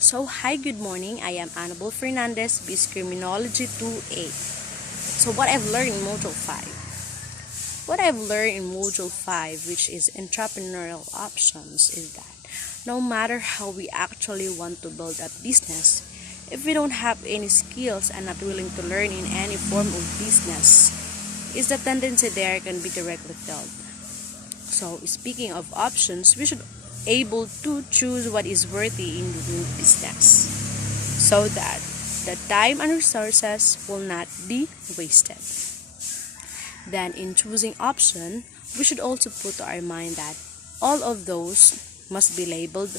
So, hi, good morning. I am Annabelle Fernandez, BS Criminology 2A. So, what I've learned in Module 5. What I've learned in Module 5, which is entrepreneurial options, is that no matter how we actually want to build a business, if we don't have any skills and not willing to learn in any form of business, is the tendency there can be directly failed. So, speaking of options, we should able to choose what is worthy in doing business so that the time and resources will not be wasted. Then in choosing option, we should also put to our mind that all of those must be labeled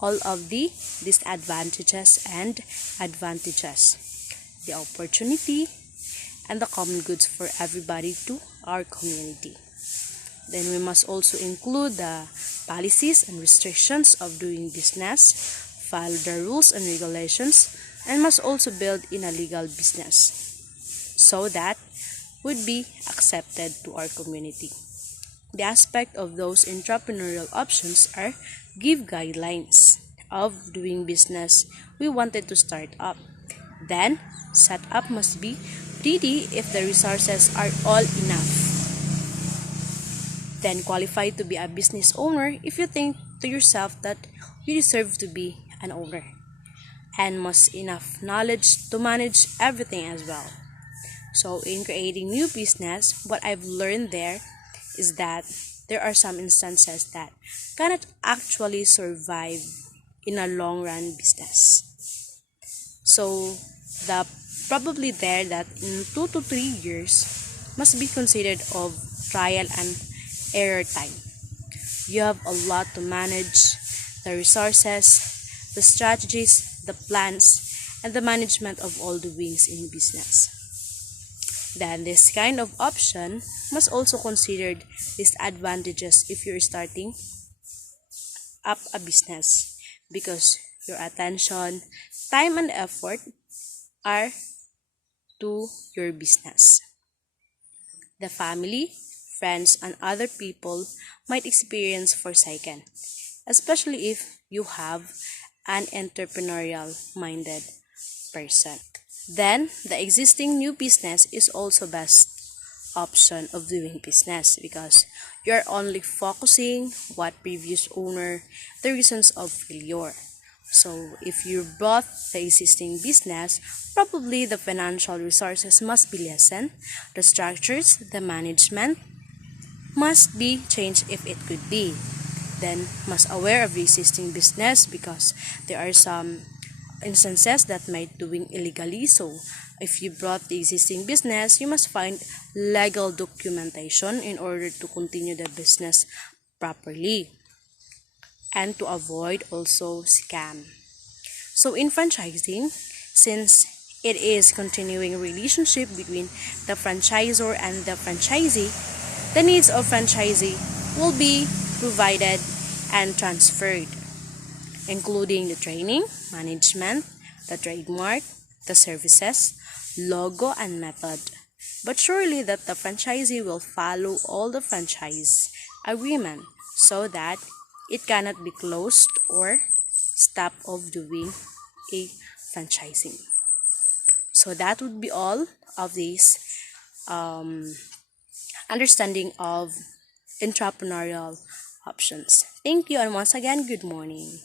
all of the disadvantages and advantages, the opportunity and the common goods for everybody to our community. Then we must also include the policies and restrictions of doing business, follow the rules and regulations, and must also build in a legal business so that would be accepted to our community. The aspect of those entrepreneurial options are give guidelines of doing business we wanted to start up. Then, setup must be ready if the resources are all enough. Then qualify to be a business owner if you think to yourself that you deserve to be an owner, and must enough knowledge to manage everything as well. So in creating new business, what I've learned there is that there are some instances that cannot actually survive in a long run business. So the probably there that in 2 to 3 years must be considered of trial and error time. You have a lot to manage, the resources, the strategies, the plans, and the management of all the wings in business. Then this kind of option must also consider disadvantages if you're starting up a business because your attention, time, and effort are to your business. The family, friends, and other people might experience forsaken, especially if you have an entrepreneurial minded person. Then, the existing new business is also best option of doing business because you're only focusing what previous owner the reasons of failure. So if you bought the existing business, probably the financial resources must be lessened, the structures, the management must be changed if it could be. Then must aware of the existing business because there are some instances that might doing illegally. So if you brought the existing business, you must find legal documentation in order to continue the business properly and to avoid also scam. So in franchising, since it is continuing relationship between the franchisor and the franchisee, the needs of franchisee will be provided and transferred, including the training, management, the trademark, the services, logo, and method. But surely that the franchisee will follow all the franchise agreement so that it cannot be closed or stop of doing a franchising. So that would be all of these understanding of entrepreneurial options. Thank you, and once again, good morning.